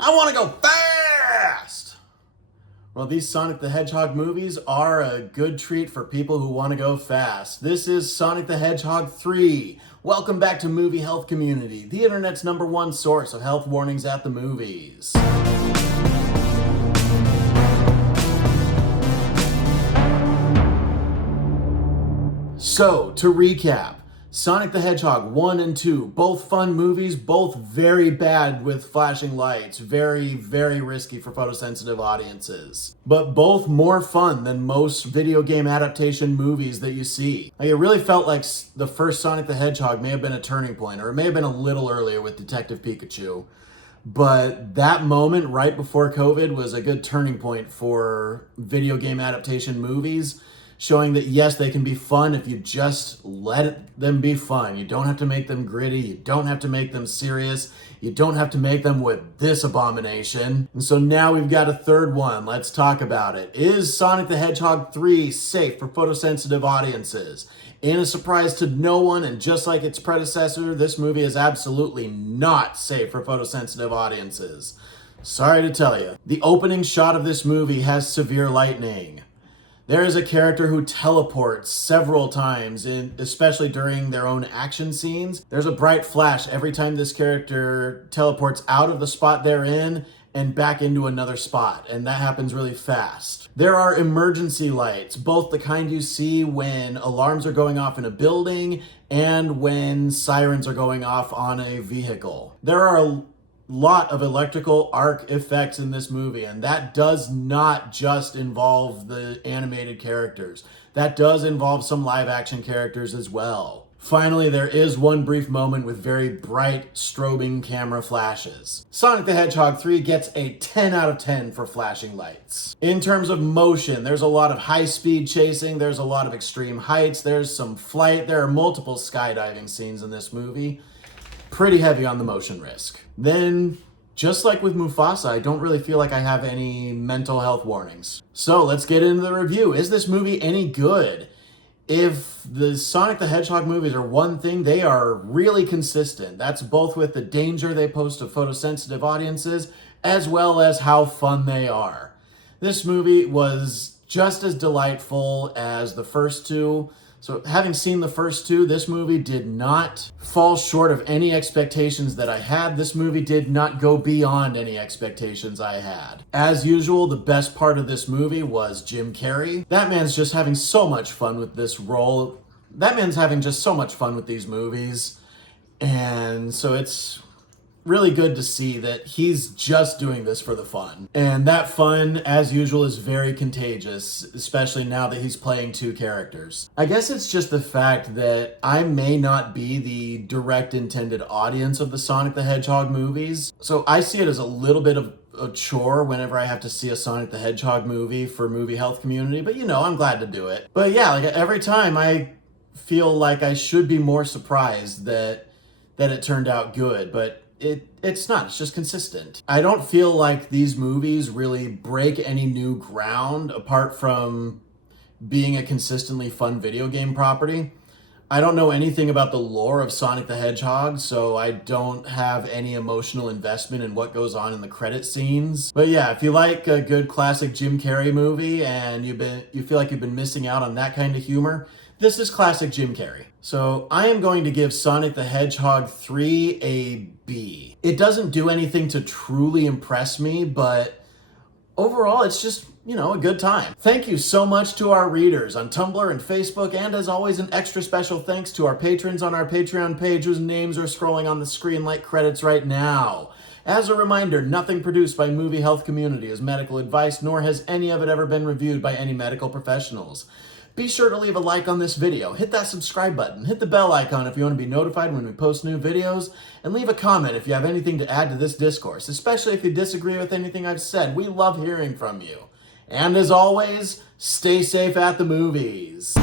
I want to go fast! Well, these Sonic the Hedgehog movies are a good treat for people who want to go fast. This is Sonic the Hedgehog 3. Welcome back to Movie Health Community, the internet's #1 source of health warnings at the movies. So, to recap, Sonic the Hedgehog 1 and 2, both fun movies, both very bad with flashing lights, very, very risky for photosensitive audiences. But both more fun than most video game adaptation movies that you see. Like, it really felt like the first Sonic the Hedgehog may have been a turning point, or it may have been a little earlier with Detective Pikachu. But that moment right before COVID was a good turning point for video game adaptation movies, showing that yes, they can be fun if you just let them be fun. You don't have to make them gritty, you don't have to make them serious, you don't have to make them with this abomination. And so now we've got a third one. Let's talk about it. Is Sonic the Hedgehog 3 safe for photosensitive audiences? In a surprise to no one, and just like its predecessor, this movie is absolutely not safe for photosensitive audiences. Sorry to tell you. The opening shot of this movie has severe lightning. There is a character who teleports several times, especially during their own action scenes. There's a bright flash every time this character teleports out of the spot they're in and back into another spot, and that happens really fast. There are emergency lights, both the kind you see when alarms are going off in a building and when sirens are going off on a vehicle. There are a lot of electrical arc effects in this movie, and that does not just involve the animated characters. That does involve some live action characters as well. Finally, there is one brief moment with very bright strobing camera flashes. Sonic the Hedgehog 3 gets a 10 out of 10 for flashing lights. In terms of motion, there's a lot of high-speed chasing, there's a lot of extreme heights, there's some flight, there are multiple skydiving scenes in this movie. Pretty heavy on the motion risk. Then, just like with Mufasa, I don't really feel like I have any mental health warnings. So let's get into the review. Is this movie any good? If the Sonic the Hedgehog movies are one thing, they are really consistent. That's both with the danger they pose to photosensitive audiences, as well as how fun they are. This movie was just as delightful as the first two. So having seen the first two, this movie did not fall short of any expectations that I had. This movie did not go beyond any expectations I had. As usual, the best part of this movie was Jim Carrey. That man's just having so much fun with this role. That man's having just so much fun with these movies. And so it's really good to see that he's just doing this for the fun. And that fun, as usual, is very contagious, especially now that he's playing two characters. I guess it's just the fact that I may not be the direct intended audience of the Sonic the Hedgehog movies, so I see it as a little bit of a chore whenever I have to see a Sonic the Hedgehog movie for Movie Health Community, but you know, I'm glad to do it. But yeah, like every time I feel like I should be more surprised that it turned out good, but it's not. It's just consistent. I don't feel like these movies really break any new ground apart from being a consistently fun video game property. I don't know anything about the lore of Sonic the Hedgehog, so I don't have any emotional investment in what goes on in the credit scenes. But yeah, if you like a good classic Jim Carrey movie and you feel like you've been missing out on that kind of humor, this is classic Jim Carrey. So I am going to give Sonic the Hedgehog 3 a B. It doesn't do anything to truly impress me, but overall it's just, you know, a good time. Thank you so much to our readers on Tumblr and Facebook, and as always, an extra special thanks to our patrons on our Patreon page whose names are scrolling on the screen like credits right now. As a reminder, nothing produced by Movie Health Community is medical advice, nor has any of it ever been reviewed by any medical professionals. Be sure to leave a like on this video, hit that subscribe button, hit the bell icon if you want to be notified when we post new videos, and leave a comment if you have anything to add to this discourse, especially if you disagree with anything I've said. We love hearing from you. And as always, stay safe at the movies.